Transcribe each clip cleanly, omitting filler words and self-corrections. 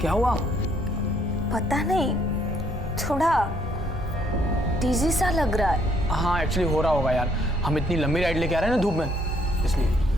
क्या हुआ? पता नहीं, थोड़ा डिजी सा लग रहा है। हाँ एक्चुअली हो रहा होगा यार, हम इतनी लंबी राइड लेके आ रहे हैं ना धूप में, इसलिए।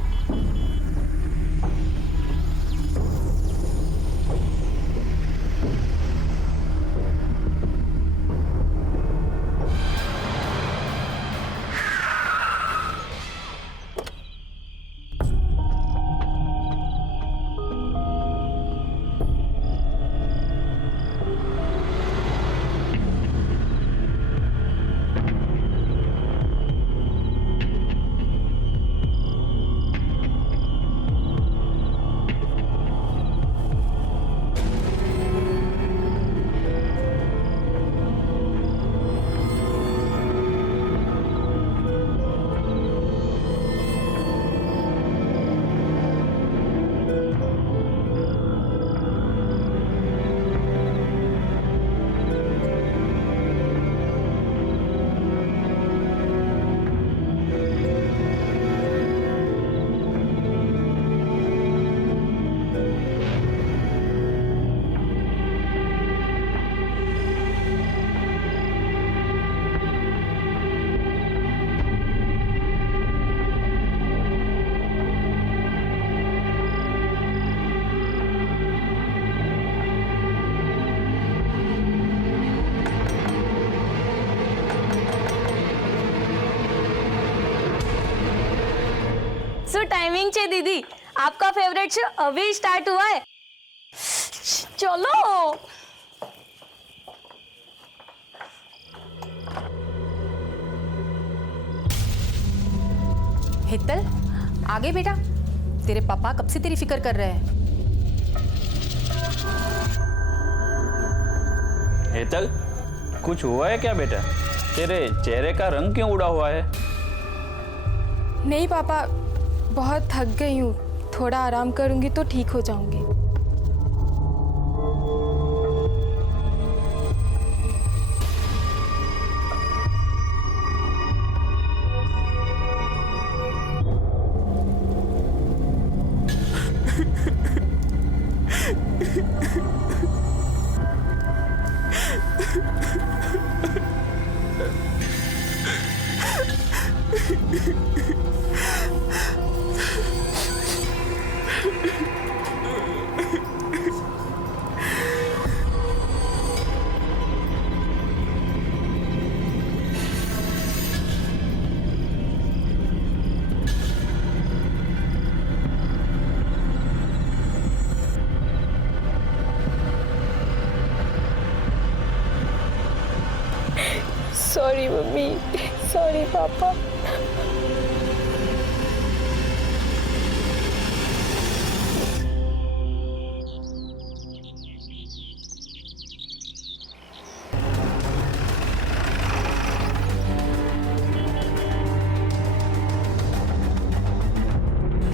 सो टाइमिंग छे दीदी, आपका फेवरेट शो अभी स्टार्ट हुआ है। चलो। हेतल, आगे बेटा। तेरे पापा कब से तेरी फिक्र कर रहे हैं। हेतल, कुछ हुआ है क्या बेटा? तेरे चेहरे का रंग क्यों उड़ा हुआ है? नहीं पापा, बहुत थक गई हूँ, थोड़ा आराम करूँगी तो ठीक हो जाऊँगी। सॉरी मम्मी, सॉरी पापा।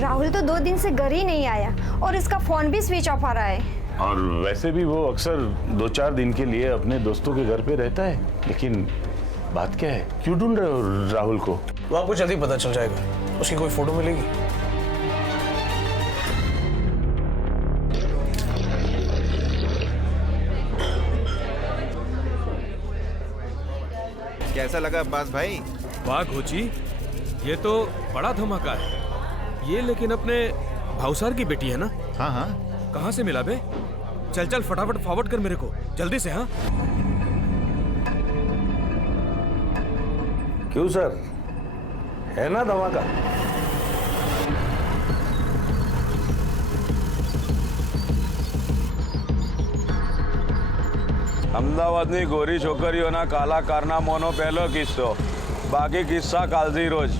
राहुल तो 2 दिन से घर ही नहीं आया और इसका फोन भी स्विच ऑफ आ रहा है। और वैसे भी वो अक्सर 2-4 दिन के लिए अपने दोस्तों के घर पे रहता है। लेकिन बात क्या है, क्यों ढूंढ रहे हो राहुल को? वो आपको जल्दी पता चल जाएगा, उसकी कोई फोटो मिलेगी। कैसा लगा अब्बास भाई? वाह घोची, ये तो बड़ा धमाका है ये। लेकिन अपने भाऊसार की बेटी है ना? हाँ हाँ। कहाँ से मिला बे? चल चल फटाफट फॉरवर्ड कर मेरे को जल्दी से। हाँ क्यों सर, है ना धमाका? અમદાવાદની ગોરી છોકરીઓના કાલા કારનામાનો પહેલો કિસ્સો, બાકી કિસ્સા કાલથી રોજ।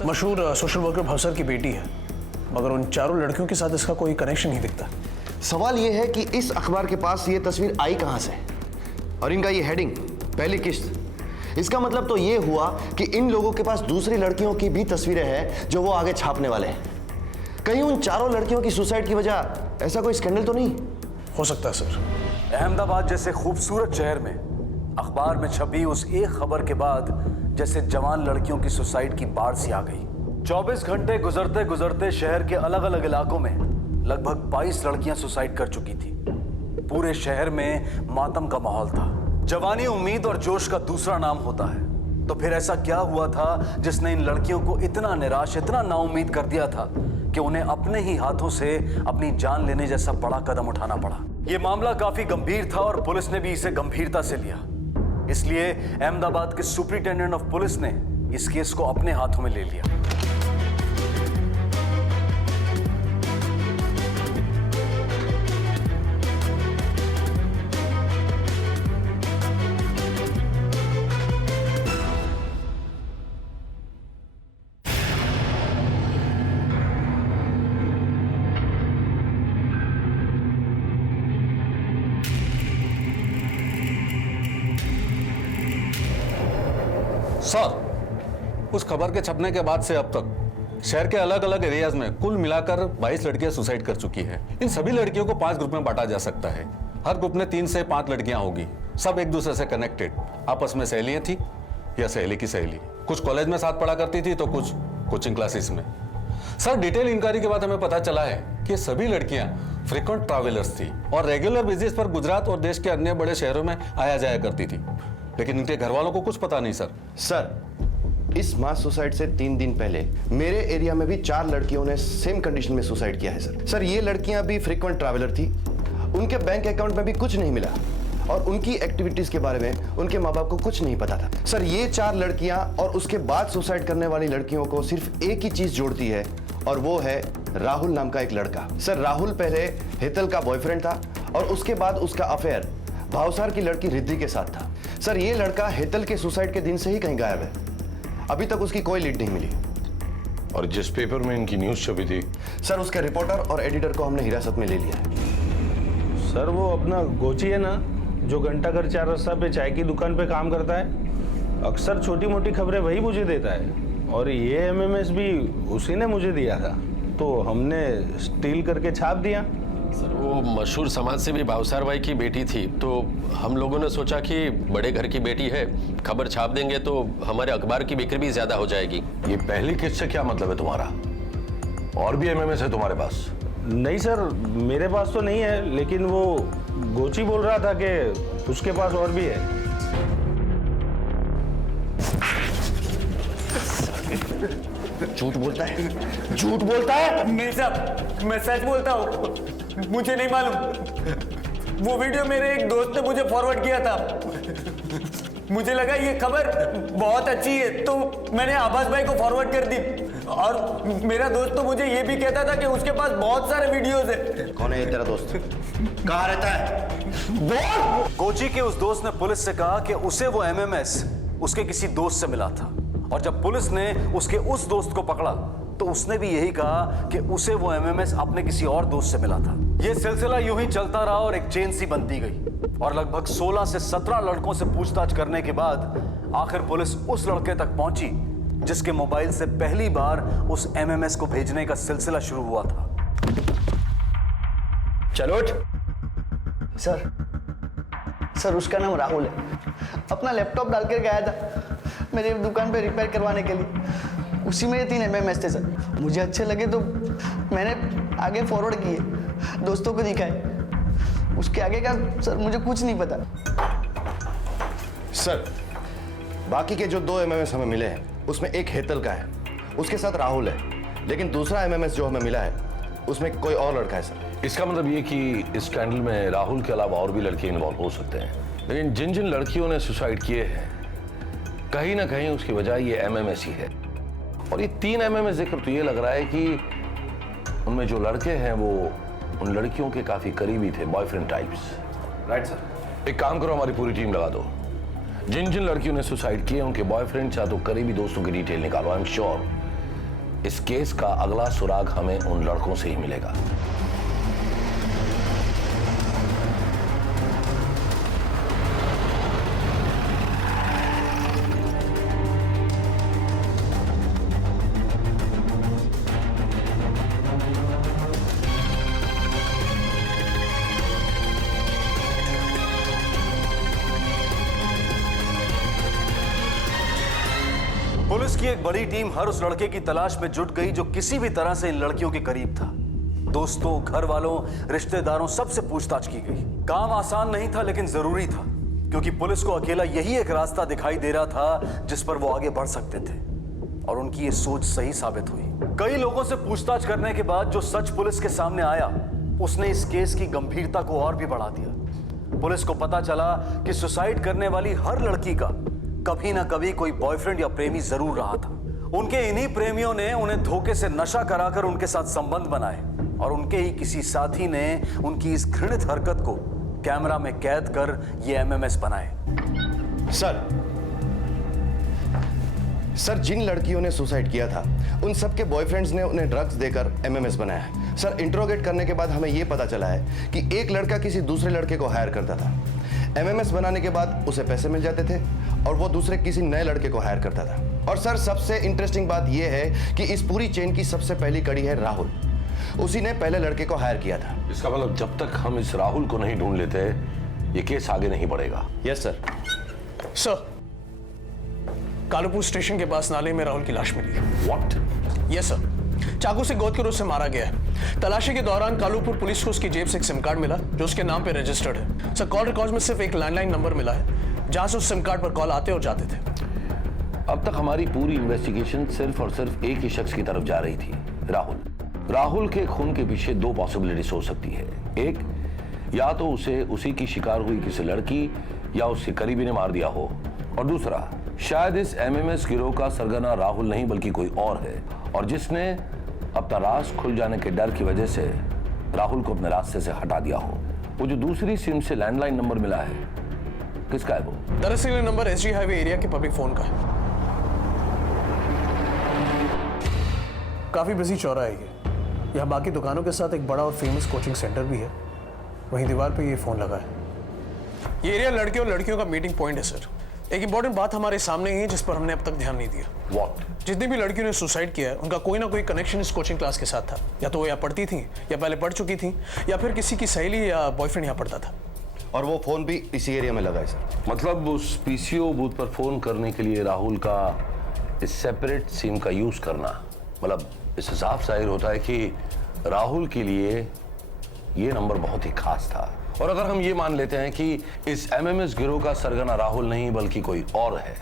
मशहूर सोशल वर्कर भावसर की बेटी है, मगर उन चारों लड़कियों के साथ इसका कोई कनेक्शन नहीं दिखता। सवाल ये है कि इस अखबार के पास ये तस्वीर आई कहां से, और इनका ये हेडिंग पहली किस्त, इसका मतलब तो ये हुआ कि इन लोगों के पास दूसरी लड़कियों की भी तस्वीरें हैं जो वो आगे छापने वाले हैं। कहीं उन चारों लड़कियों की सुसाइड की वजह ऐसा कोई स्कैंडल तो नहीं हो सकता है सर। अहमदाबाद जैसे खूबसूरत शहर में अखबार में छपी उस एक खबर के बाद जैसे जवान लड़कियों की सुसाइड की बाढ़ सी आ गई। 24 घंटे गुजरते गुजरते शहर के अलग अलग इलाकों में लगभग 22 लड़कियां सुसाइड कर चुकी थी। पूरे शहर में मातम का माहौल था। जवानी उम्मीद और जोश का दूसरा नाम होता है। तो फिर ऐसा क्या हुआ था जिसने इन लड़कियों को इतना निराश, इतना नाउम्मीद कर दिया था कि उन्हें अपने ही हाथों से अपनी जान लेने जैसा बड़ा कदम उठाना पड़ा। यह मामला काफी गंभीर था और पुलिस ने भी इसे गंभीरता से लिया। इसलिए अहमदाबाद के सुपरिटेंडेंट ऑफ पुलिस ने इस केस को अपने हाथों में ले लिया। सर, उस खबर के छपने के बाद से अब तक शहर के अलग अलग एरियाज में कुल मिलाकर 22 लड़कियां सुसाइड कर चुकी है। इन सभी लड़कियों को 5 ग्रुप में बांटा जा सकता है। हर ग्रुप में 3 से 5 लड़कियां होगी, सब एक दूसरे से कनेक्टेड, आपस में सहेलियां थी या सहेली की सहेली। कुछ कॉलेज में साथ पढ़ा करती थी तो कुछ कोचिंग क्लासेस में। सर, डिटेल इंक्वायरी के बाद हमें पता चला है कि सभी लड़कियां फ्रीक्वेंट ट्रैवलर्स थी और रेगुलर बेसिस पर गुजरात और देश के अन्य बड़े शहरों में आया जाया करती थी, लेकिन इनके घर वालों को कुछ पता नहीं। सर, इस मास सुसाइड से 3 दिन पहले मेरे एरिया में भी 4 लड़कियों ने सेम कंडीशन में सुसाइड किया है सर। ये लड़कियां भी फ्रीक्वेंट ट्रैवलर थी, उनके बैंक अकाउंट में भी कुछ नहीं मिला और उनकी एक्टिविटीज के बारे में उनके माँ बाप को कुछ नहीं पता था। सर, ये 4 लड़कियां और उसके बाद सुसाइड करने वाली लड़कियों को सिर्फ एक ही चीज जोड़ती है और वो है राहुल नाम का एक लड़का। सर, राहुल पहले हेतल का बॉयफ्रेंड था और उसके बाद उसका अफेयर भावसार की लड़की रिद्धि के साथ था। सर, ये लड़का हेतल के सुसाइड के दिन से ही कहीं गायब है, अभी तक उसकी कोई लीड नहीं मिली। और जिस पेपर में इनकी न्यूज छपी थी, सर, उसके रिपोर्टर और एडिटर को हमने हिरासत में ले लिया है। सर, वो अपना गोची है ना, जो घंटाघर 4 रास्ता पे चाय की दुकान पे काम करता है, अक्सर छोटी मोटी खबरें वही मुझे देता है और ये एमएमएस भी उसी ने मुझे दिया था, तो हमने स्टील करके छाप दिया। सर, वो मशहूर समाज से भी भावसार भाई की बेटी थी, तो हम लोगों ने सोचा कि बड़े घर की बेटी है, खबर छाप देंगे तो हमारे अखबार की बिक्री भी ज्यादा हो जाएगी। ये पहली किस्त से क्या मतलब है तुम्हारा? और भी एमएमएस है तुम्हारे पास? नहीं सर, मेरे पास तो नहीं है, लेकिन वो गोची बोल रहा था कि उसके पास और भी है। झूठ बोलता है, झूठ बोलता है। नहीं साहब, मैं सच बोलता हूँ, मुझे नहीं मालूम। वो वीडियो मेरे एक दोस्त ने मुझे फॉरवर्ड किया था, मुझे लगा ये खबर बहुत अच्छी है तो मैंने आभास भाई को फॉरवर्ड कर दी, और मेरा दोस्त तो मुझे ये भी कहता था कि उसके पास बहुत सारे वीडियोस है। कौन है ये तेरा दोस्त? कहाँ रहता है? कोची के उस दोस्त ने पुलिस से कहा कि उसे वो एमएमएस उसके किसी दोस्त से मिला था, और जब पुलिस ने उसके उस दोस्त को पकड़ा तो उसने भी यही कहा कि उसे वो एमएमएस अपने किसी और दोस्त से मिला था। यह सिलसिला यूं ही चलता रहा और एक चेन सी बनती गई, और लगभग 16 से 17 लड़कों से पूछताछ करने के बाद आखिर पुलिस उस लड़के तक पहुंची जिसके मोबाइल से पहली बार उस एमएमएस को भेजने का सिलसिला शुरू हुआ था। चलो सर, उसका नाम राहुल है। अपना लैपटॉप डालकर गया था मेरी दुकान पे रिपेयर करवाने के लिए। उसी में ये 3 एमएमएस थे सर। मुझे अच्छे लगे तो मैंने आगे फॉरवर्ड किए, दोस्तों को दिखाए। उसके आगे का सर मुझे कुछ नहीं पता। सर, बाकी के जो 2 एमएमएस हमें मिले हैं उसमें एक हेतल का है, उसके साथ राहुल है, लेकिन दूसरा एमएमएस जो हमें मिला है उसमें कोई और लड़का है सर। इसका मतलब ये कि इस स्कैंडल में राहुल के अलावा और भी लड़के इन्वॉल्व हो सकते हैं, लेकिन जिन जिन लड़कियों ने सुसाइड किए हैं कहीं ना कहीं उसकी वजह ये एमएमएस ही है। और ये 3 एमएमएस देखकर तो ये लग रहा है कि उनमें जो लड़के हैं वो उन लड़कियों के काफी करीबी थे, बॉयफ्रेंड टाइप्स। Right sir. एक काम करो, हमारी पूरी टीम लगा दो। जिन जिन लड़कियों ने सुसाइड किए उनके बॉयफ्रेंड या तो करीबी दोस्तों की डिटेल निकालो। आई एम श्योर इस केस का अगला सुराग हमें उन लड़कों से ही मिलेगा। पुलिस की एक बड़ी टीम हर उस लड़के की तलाश में जुट गई जो किसी भी तरह से इन लड़कियों के करीब था। दोस्तों, घर वालों, रिश्तेदारों, सबसे पूछताछ की गई। काम आसान नहीं था लेकिन जरूरी था, क्योंकि पुलिस को अकेला यही एक रास्ता दिखाई दे रहा था जिस पर वो आगे बढ़ सकते थे, और उनकी ये सोच सही साबित हुई। कई लोगों से पूछताछ करने के बाद जो सच पुलिस के सामने आया, उसने इस केस की गंभीरता को और भी बढ़ा दिया। पुलिस को पता चला कि सुसाइड करने वाली हर लड़की का कभी ना कभी कोई बॉयफ्रेंड या प्रेमी जरूर रहा था। उनके इन्हीं प्रेमियों ने उन्हें धोखे से नशा कराकर उनके साथ संबंध बनाए, और उनके ही किसी साथी ने उनकी इस घृणित हरकत को कैमरा में कैद कर ये एमएमएस बनाए। सर, जिन लड़कियों ने सुसाइड किया था उन सबके बॉयफ्रेंड्स ने उन्हें ड्रग्स देकर एमएमएस बनाया है। सर, इंट्रोगेट करने के बाद हमें यह पता चला है कि एक लड़का किसी दूसरे लड़के को हायर करता था। एमएमएस बनाने के बाद उसे पैसे मिल जाते थे और वो दूसरे किसी नए लड़के को हायर करता था। और सर, सबसे इंटरेस्टिंग बात यह है कि इस पूरी चेन की सबसे पहली कड़ी है राहुल। उसी ने पहले लड़के को हायर किया था। इसका मतलब जब तक हम इस राहुल को नहीं ढूंढ लेते ये केस आगे नहीं बढ़ेगा। Yes sir. Sir, Kalupur station के पास नाले में राहुल की लाश मिली। व्हाट? यस सर, चाकू से गोद कर उसे मारा गया है। तलाशी के दौरान कालूपुर पुलिस को उसकी जेब से एक सिम कार्ड मिला जो उसके नाम पे रजिस्टर्ड है। सर, कॉल रिकॉर्ड में सिर्फ एक लैंडलाइन नंबर मिला है जहां से उस सिम कार्ड पर कॉल आते और जाते थे। अब तक हमारी पूरी इन्वेस्टिगेशन सिर्फ और सिर्फ एक ही शख्स की तरफ जा रही थी, राहुल। राहुल के खून के पीछे दो पॉसिबिलिटीज हो सकती है। एक, या तो उसे उसी की शिकार हुई किसी लड़की या उसके करीबी ने मार दिया हो, और दूसरा, शायद इस एमएमएस गिरोह का सरगना राहुल नहीं बल्कि कोई और है, और जिसने अपना राज खुल जाने के डर की वजह से राहुल को अपने रास्ते से हटा दिया हो। वो जो दूसरी सिम से लैंडलाइन नंबर मिला है, किसका है वो? दरअसल ये नंबर एसजी हाईवे एरिया के पब्लिक फोन का है। काफी बिजी चौराहा है ये। यहाँ बाकी दुकानों के साथ एक बड़ा और फेमस कोचिंग सेंटर भी है। वहीं दीवार पे ये फोन लगा है। ये एरिया लड़के और लड़कियों का मीटिंग पॉइंट है सर। एक इंपॉर्टेंट बात हमारे सामने ही है जिस पर हमने अब तक ध्यान नहीं दिया। What? जितनी भी लड़कियों ने सुसाइड किया है उनका कोई ना कोई कनेक्शन इस कोचिंग क्लास के साथ था। या तो वो यहाँ पढ़ती थी, या पहले पढ़ चुकी थी, या फिर किसी की सहेली या बॉयफ्रेंड यहाँ पढ़ता था। और वो फोन भी इसी एरिया में लगा है सर। मतलब उस पीसीओ बूथ पर फोन करने के लिए राहुल का इस सेपरेट सिम का यूज करना, मतलब इससे साफ जाहिर होता है कि राहुल के लिए ये नंबर बहुत ही खास था। और अगर हम ये मान लेते हैं कि इस एमएमएस गिरोह का सरगना राहुल नहीं बल्कि कोई और है,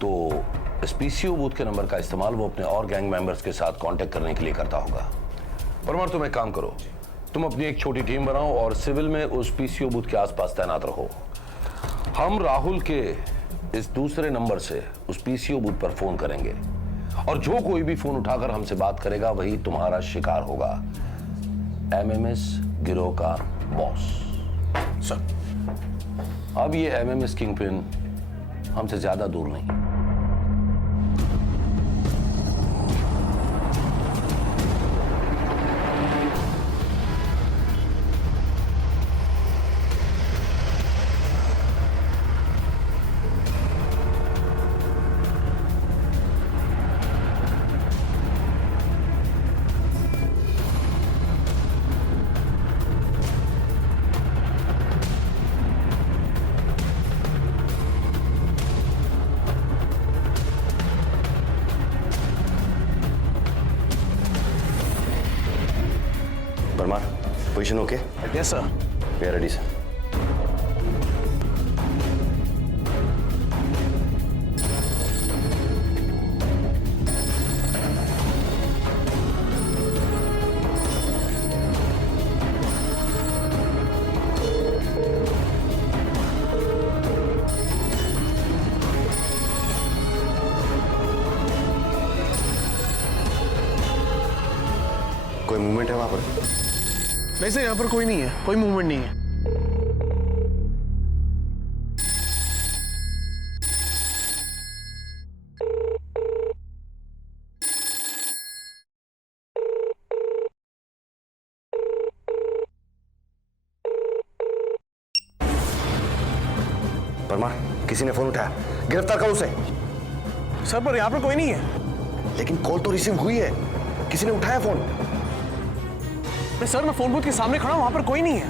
तो इस पीसीओ बूथ के नंबर का इस्तेमाल वो अपने और गैंग मेंबर्स के साथ कांटेक्ट करने के लिए करता होगा। परमार, तुम एक काम करो, तुम अपनी एक छोटी टीम बनाओ और सिविल में उस पीसीओ बूथ के आसपास तैनात रहो। हम राहुल के इस दूसरे नंबर से उस पीसीओ बूथ पर फोन करेंगे, और जो कोई भी फोन उठाकर हमसे बात करेगा वही तुम्हारा शिकार होगा, एमएमएस गिरोह का बॉस। सर, अब ये एमएमएस किंगपिन हमसे ज्यादा दूर नहीं। Parmar, position okay? Yes sir. We are ready sir. कोई मूवमेंट है वहां पर? वैसे यहाँ पर कोई नहीं है, कोई मूवमेंट नहीं है। परमार, किसी ने फोन उठाया, गिरफ्तार करो उसे। सर पर यहाँ पर कोई नहीं है। लेकिन कॉल तो रिसीव हुई है, किसी ने उठाया फोन। सर मैं फोन बूथ के सामने खड़ा हूं, वहां पर कोई नहीं है।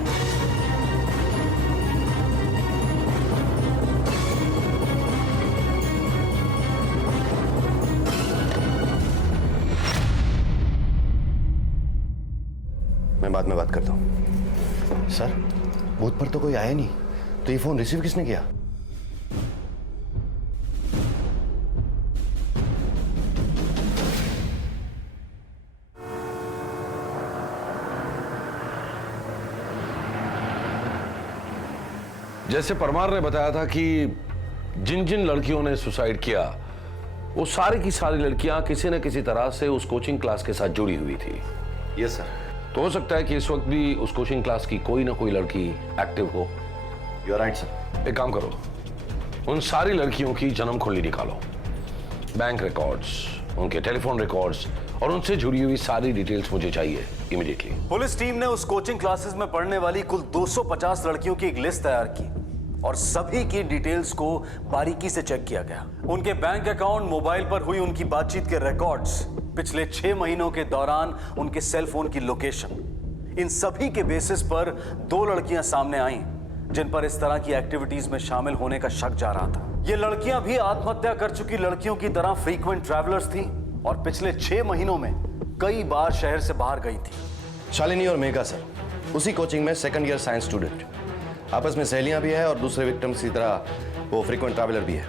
मैं बाद में बात करता हूं। सर बूथ पर तो कोई आया नहीं, तो ये फोन रिसीव किसने किया? जैसे परमार ने बताया था कि जिन जिन लड़कियों ने सुसाइड किया वो सारी की सारी लड़कियां किसी न किसी तरह से उस कोचिंग क्लास के साथ जुड़ी हुई थी। Yes sir. तो हो सकता है कि इस वक्त भी उस कोचिंग क्लास की कोई ना कोई लड़की एक्टिव हो। You are right sir. एक काम करो, उन सारी लड़कियों की जन्म कुंडली निकालो, बैंक रिकॉर्ड्स, उनके टेलीफोन रिकॉर्ड्स और उनसे जुड़ी हुई सारी डिटेल्स मुझे चाहिए इमीडिएटली। पुलिस टीम ने उस कोचिंग क्लासेस में पढ़ने वाली कुल 250 लड़कियों की एक लिस्ट तैयार की और सभी की डिटेल्स को बारीकी से चेक किया गया। उनके बैंक अकाउंट, मोबाइल पर हुई उनकी बातचीत के रिकॉर्ड्स, पिछले 6 महीनों के दौरान उनके सेल फोन की लोकेशन, इन सभी के बेसिस पर 2 लड़कियां सामने आईं जिन पर इस तरह की एक्टिविटीज में शामिल होने का शक जा रहा था। ये लड़कियां भी आत्महत्या कर चुकी लड़कियों की तरह फ्रीक्वेंट ट्रैवलर्स थीं और पिछले 6 महीनों में कई बार शहर से बाहर गई थी। शालिनी और मेघा सर उसी कोचिंग में सेकंड ईयर साइंस स्टूडेंट, आपस में सहेलियां भी है और दूसरे विक्टिम्स की तरह वो फ्रीक्वेंट ट्रैवलर भी है।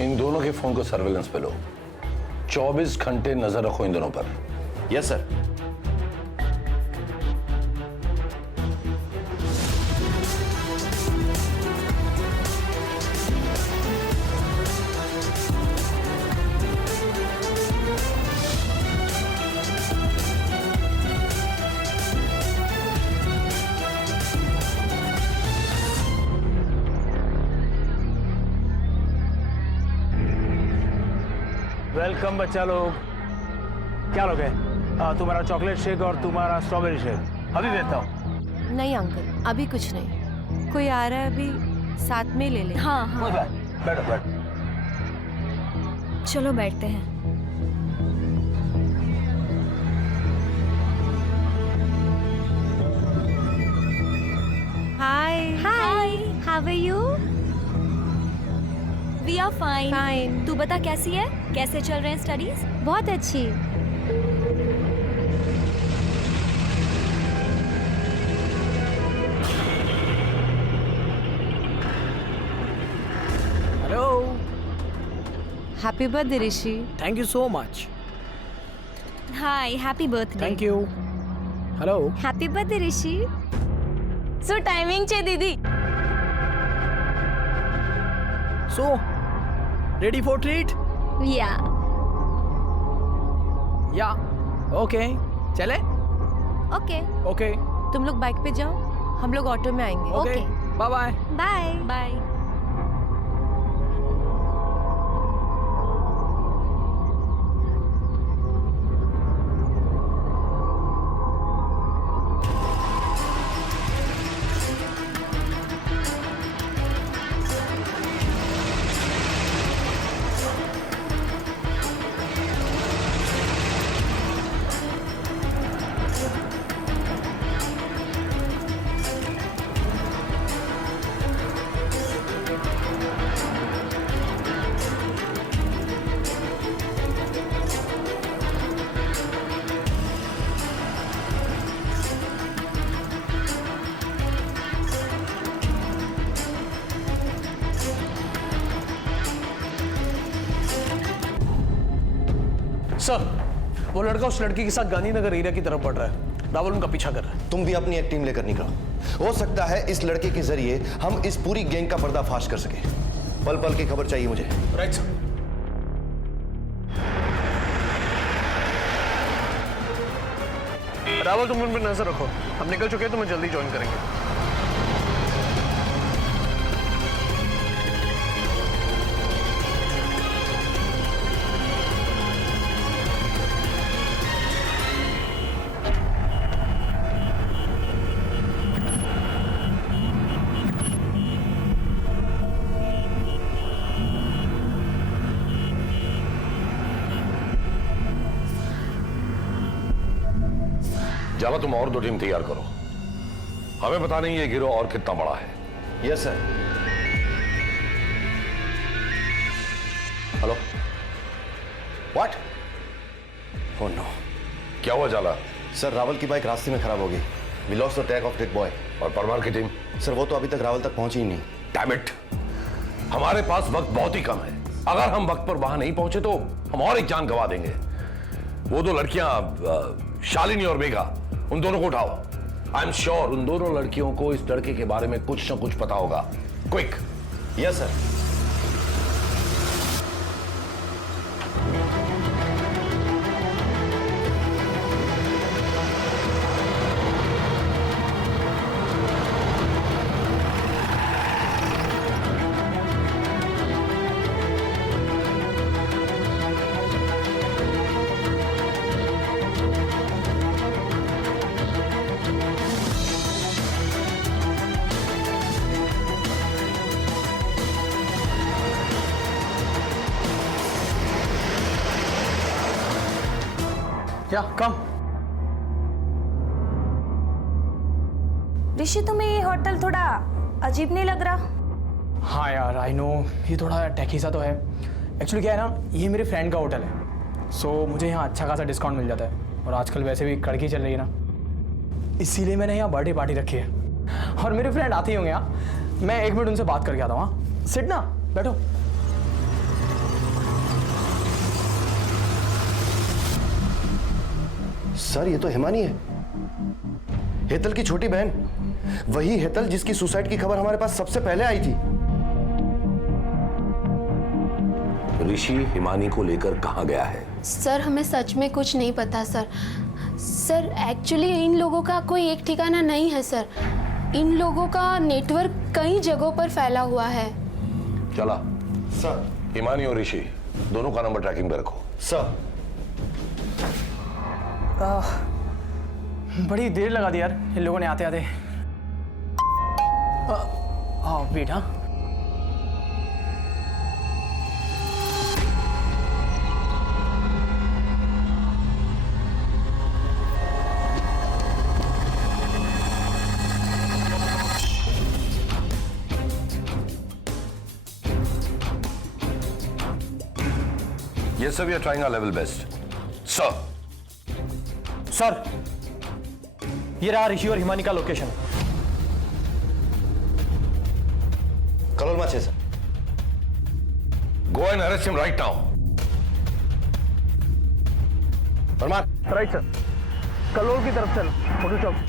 इन दोनों के फोन को सर्वेलेंस पे लो, 24 घंटे नजर रखो इन दोनों पर। Yes sir. वेलकम बच्चा लोग। क्या लोगे? तुम्हारा चॉकलेट शेक और तुम्हारा स्ट्रॉबेरी शेक अभी देता हूँ। नहीं अंकल, अभी कुछ नहीं। कोई आ रहा है, अभी साथ में ले ले। हाँ हाँ बैठो बैठो। चलो बैठते हैं। Hi hi, how are you? We are fine. Fine. तू बता कैसी है? कैसे चल रहे हैं स्टडीज? बहुत अच्छी। Hello. Happy birthday Rishi. Thank you so much. Hi, happy birthday. Thank you. Hello. Happy birthday Rishi. So timing छे दीदी। So ready for treat? या ओके चले। ओके ओके तुम लोग बाइक पे जाओ, हम लोग ऑटो में आएंगे। Okay bye bye. Bye bye. Sir वो लड़का उस लड़की के साथ गांधीनगर एरिया की तरफ बढ़ रहा है। राहुल उनका पीछा कर रहा है। तुम भी अपनी एक टीम लेकर निकलो। हो सकता है इस लड़के के जरिए हम इस पूरी गैंग का पर्दाफाश कर सके। पल पल की खबर चाहिए मुझे। Right sir. राहुल तुम उन पर नजर रखो, हम निकल चुके हैं, तुम्हें जल्दी ज्वाइन करेंगे। जाला तुम और 2 टीम तैयार करो। हमें पता नहीं ये गिरोह और कितना बड़ा है। Yes sir. Hello, what? Oh no. क्या हुआ जाला? सर रावल की बाइक रास्ते में खराब हो गई। We lost the track of dead boy. और परमार की टीम? सर वो तो अभी तक रावल तक पहुंची ही नहीं। डैम इट, हमारे पास वक्त बहुत ही कम है। अगर हम वक्त पर वहां नहीं पहुंचे तो हम और एक जान गंवा देंगे। वो 2 लड़कियां शालिनी और मेघा, उन दोनों को उठाओ। आई एम श्योर उन दोनों लड़कियों को इस लड़के के बारे में कुछ ना कुछ पता होगा। क्विक। Yes sir. क्या कम? ऋषि, तुम्हें ये होटल थोड़ा अजीब नहीं लग रहा? हाँ यार, आई नो ये थोड़ा टैकी सा तो है। एक्चुअली क्या है ना, ये मेरे फ्रेंड का होटल है, सो मुझे यहाँ अच्छा खासा डिस्काउंट मिल जाता है। और आजकल वैसे भी कड़की चल रही है ना, इसीलिए मैंने यहाँ बर्थडे पार्टी रखी है। और मेरे फ्रेंड आते ही होंगे यहाँ। मैं 1 मिनट उनसे बात करके आता हूँ। हाँ, सिट ना, बैठो। सर ये तो हिमानी है, हेतल की छोटी बहन। वही हेतल जिसकी सुसाइड की खबर हमारे पास सबसे पहले आई थी। ऋषि हिमानी को लेकर कहां गया है? सर हमें सच में कुछ नहीं पता सर। सर एक्चुअली इन लोगों का कोई एक ठिकाना नहीं है सर। इन लोगों का नेटवर्क कई जगहों पर फैला हुआ है। चला सर। हिमानी और ऋषि दोनों का नंबर ट्रैकिंग पे रखो। सर। बड़ी देर लगा दी यार इन लोगों ने आते आते। वेट। हाँ, Yes sir, we are trying our level best. Sir. Sir ये रहा ऋषि और हिमानी का location. Kalol 6 sir. Go and arrest him right now. Parmar. Right sir. Kalol की तरफ चल, फोटो चौक।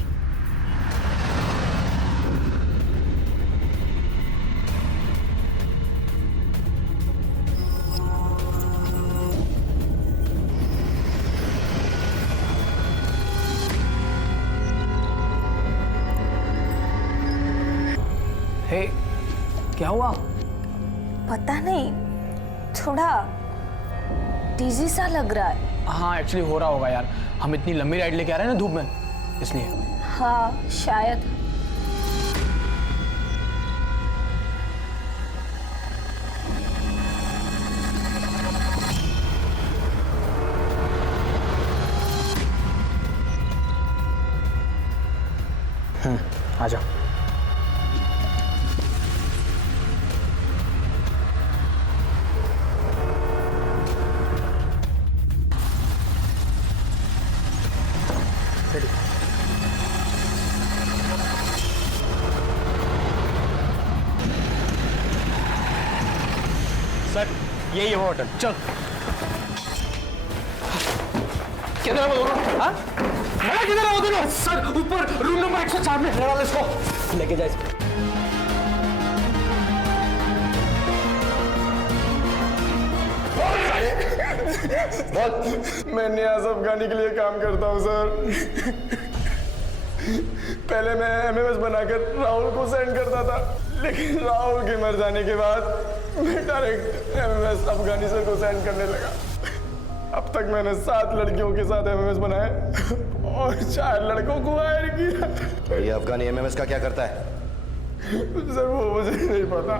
हे, क्या हुआ? पता नहीं, थोड़ा डिजी सा लग रहा है। हाँ एक्चुअली हो रहा होगा यार, हम इतनी लंबी राइड लेके आ रहे हैं ना धूप में, इसलिए। हाँ शायद। आ जाओ। सर यही है वो होटल, चल। किधर है वो दोनों? हाँ? मैं किधर है वो दोनों? सर ऊपर रूम नंबर 104 में। लेट्स गो, लेके जाए इसको। मैं नियाज अफगानी के लिए काम करता हूँ सर। पहले मैं एमएमएस बनाकर राहुल को सेंड करता था, लेकिन राहुल के मर जाने के बाद मैं डायरेक्ट एमएमएस अफगानी सर को सेंड करने लगा। अब तक मैंने 7 लड़कियों के साथ एमएमएस बनाए और 4 लड़कों को हायर किया। ये अफगानी एमएमएस का क्या करता है? सर वो मुझे नहीं पता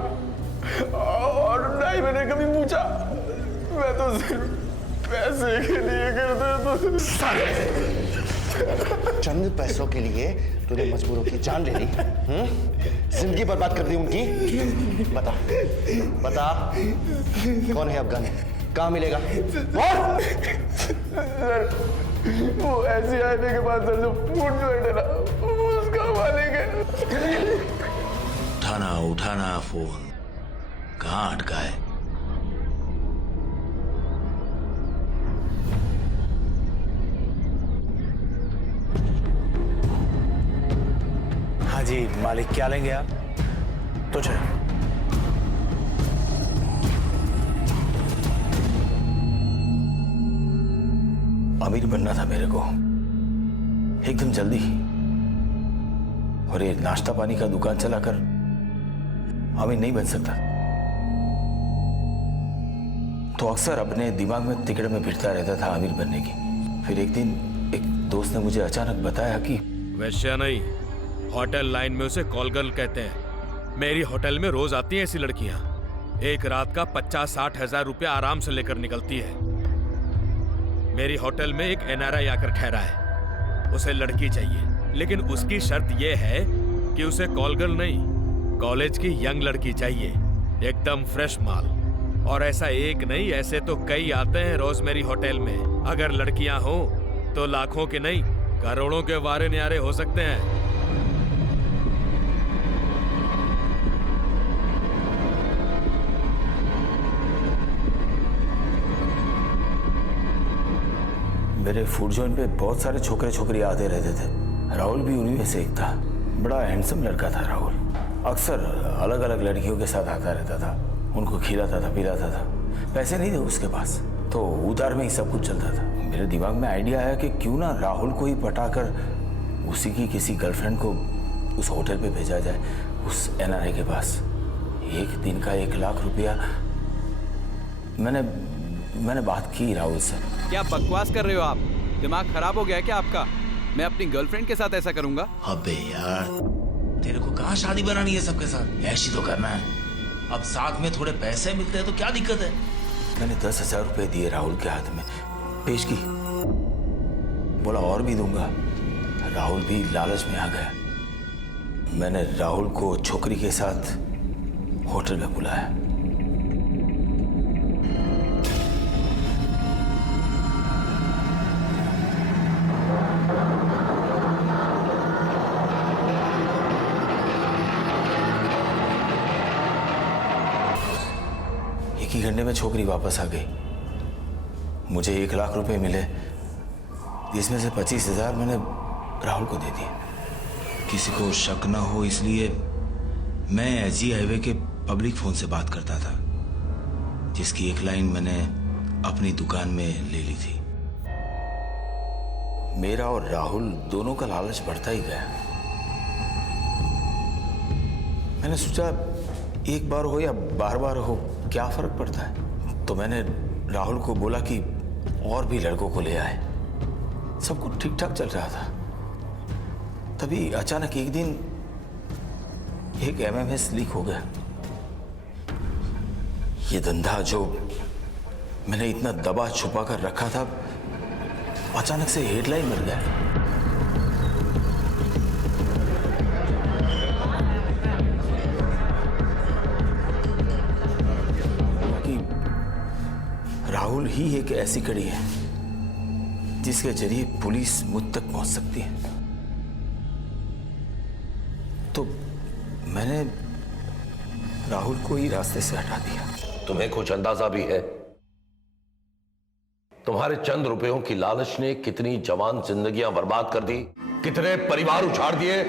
और ना ही मैंने कभी पूछा। मैं तो सिर्फ पैसे के लिए करता तो। चंद पैसों के लिए तूने मजबूरों की जान ले ली, जिंदगी बर्बाद कर दी उनकी। बता बता, कौन है अफगान? कहाँ मिलेगा? सर, वो ऐसी आने के बाद सर जो फूड ज्वाइंट है ना, उसका मालिक है। उठाना फोन, कहाँ अटका है? हाँ जी मालिक, क्या लेंगे आप? तो चलो। अमीर बनना था मेरे को एकदम जल्दी, और ये नाश्ता पानी का दुकान चलाकर अमीर नहीं बन सकता। तो अक्सर अपने दिमाग में तिकड़े में फिरता रहता था अमीर बनने की। फिर एक दिन एक दोस्त ने मुझे अचानक बताया कि वैश्या नहीं, होटल लाइन में उसे कॉल गर्ल कहते हैं। मेरी होटल में रोज आती हैं ऐसी लड़कियां। एक रात का 50-60 हजार रुपया आराम से लेकर निकलती है। मेरी होटल में एक NRI आकर ठहरा है। उसे लड़की चाहिए, लेकिन उसकी शर्त यह है कि उसे कॉल गर्ल नहीं, कॉलेज की यंग लड़की चाहिए, एकदम फ्रेश माल। और ऐसा एक नहीं, ऐसे तो कई आते हैं रोज मेरी होटल में। अगर लड़कियां हो तो लाखों के नहीं, करोड़ों के वारे न्यारे हो सकते हैं। मेरे फूड जॉइंट पे बहुत सारे छोकरे छोकरी आते रहते थे। राहुल भी उन्हीं में से एक था। बड़ा हैंडसम लड़का था राहुल। अक्सर अलग अलग लड़कियों के साथ आता रहता था, उनको खिलाता था, पिलाता था। पैसे नहीं थे उसके पास, तो उधार में ही सब कुछ चलता था। मेरे दिमाग में आइडिया आया कि क्यों ना राहुल को ही पटाकर उसी की किसी गर्लफ्रेंड को उस होटल पे भेजा जाए, उस NRI के पास। एक दिन का 1 लाख रुपया। मैंने बात की राहुल से। क्या बकवास कर रहे हो आप? दिमाग खराब हो गया है क्या आपका? मैं अपनी गर्लफ्रेंड के साथ ऐसा करूंगा? अबे यार, तेरे को कहाँ शादी बनानी है सबके साथ? ऐसी तो करना है। अब साथ में थोड़े पैसे मिलते हैं तो क्या दिक्कत है? मैंने 10,000 रुपए दिए राहुल के हाथ में, पेश की। बोला और भी दूंगा। राहुल भी लालच में आ गया। मैंने राहुल को छोकरी के साथ होटल में बुलाया। एक ही घंटे में छोकरी वापस आ गई। मुझे 1 लाख रुपए मिले, जिसमें से 25,000 मैंने राहुल को दे दिए। किसी को शक ना हो इसलिए मैं एजी हाईवे के पब्लिक फोन से बात करता था, जिसकी एक लाइन मैंने अपनी दुकान में ले ली थी। मेरा और राहुल दोनों का लालच बढ़ता ही गया। मैंने सोचा एक बार हो या बार बार हो, क्या फर्क पड़ता है। तो मैंने राहुल को बोला कि और भी लड़कों को ले आए। सब कुछ ठीक ठाक चल रहा था। तभी अचानक एक दिन एक MMS लीक हो गया। ये धंधा जो मैंने इतना दबा छुपा कर रखा था, अचानक से हेडलाइन बन गया। राहुल ही एक ऐसी कड़ी है जिसके जरिए पुलिस मुझ तक पहुंच सकती है। तो मैंने राहुल को ही रास्ते से हटा दिया। तुम्हें कुछ अंदाजा भी है तुम्हारे चंद रुपयों की लालच ने कितनी जवान जिंदगियां बर्बाद कर दी, कितने परिवार उछाड़ दिए?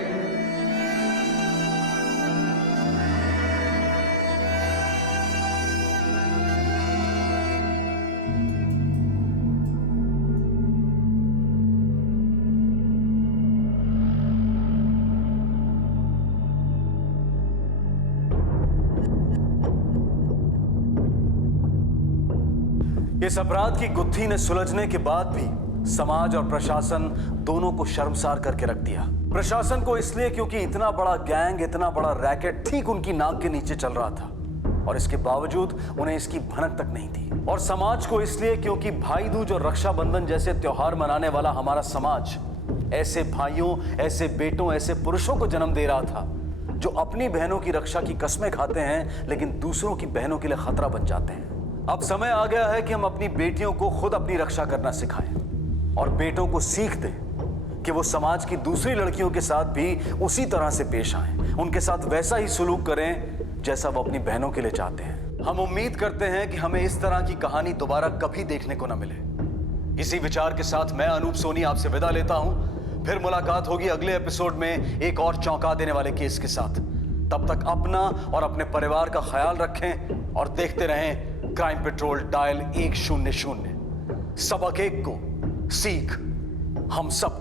इस अपराध की गुत्थी ने सुलझने के बाद भी समाज और प्रशासन दोनों को शर्मसार करके रख दिया। प्रशासन को इसलिए क्योंकि इतना बड़ा गैंग, इतना बड़ा रैकेट ठीक उनकी नाक के नीचे चल रहा था, और इसके बावजूद उन्हें इसकी भनक तक नहीं थी। और समाज को इसलिए क्योंकि भाई दूज और रक्षाबंधन जैसे त्योहार मनाने वाला हमारा समाज ऐसे भाइयों, ऐसे बेटों, ऐसे पुरुषों को जन्म दे रहा था जो अपनी बहनों की रक्षा की कस्में खाते हैं लेकिन दूसरों की बहनों के लिए खतरा बन जाते हैं। अब समय आ गया है कि हम अपनी बेटियों को खुद अपनी रक्षा करना सिखाएं और बेटों को सीख दें कि वो समाज की दूसरी लड़कियों के साथ भी उसी तरह से पेश आएं, उनके साथ वैसा ही सुलूक करें जैसा वो अपनी बहनों के लिए चाहते हैं। हम उम्मीद करते हैं कि हमें इस तरह की कहानी दोबारा कभी देखने को न मिले। इसी विचार के साथ मैं अनूप सोनी आपसे विदा लेता हूं। फिर मुलाकात होगी अगले एपिसोड में एक और चौंका देने वाले केस के साथ। तब तक अपना और अपने परिवार का ख्याल रखें और देखते रहें क्राइम पेट्रोल डायल 100। सबक एक को, सीख हम सबको।